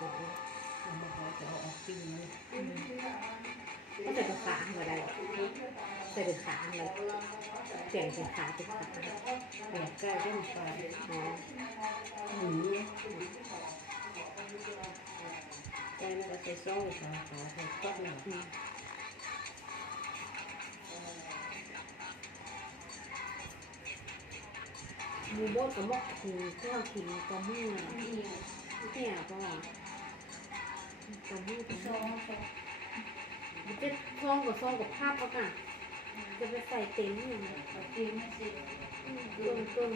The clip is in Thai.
มันเขาจะเอาออกกินเลยก็ใส่กับขาอะไรใส่เป็นขาอะไรเสียงเป็นขาเป็นขาแบบใกล้เริ่มไปหมูใกล้แล้วก็ใส่ซอสขาใส่ต้นหนึ่งมูโบดกับมอกคือเครื่องขิงกับมือเนี่ยก็กับมือกับซองจะซองกับภาพเขาค่ะจะไปใส่เต็มอย่างเงี้ยเต็มสิต้น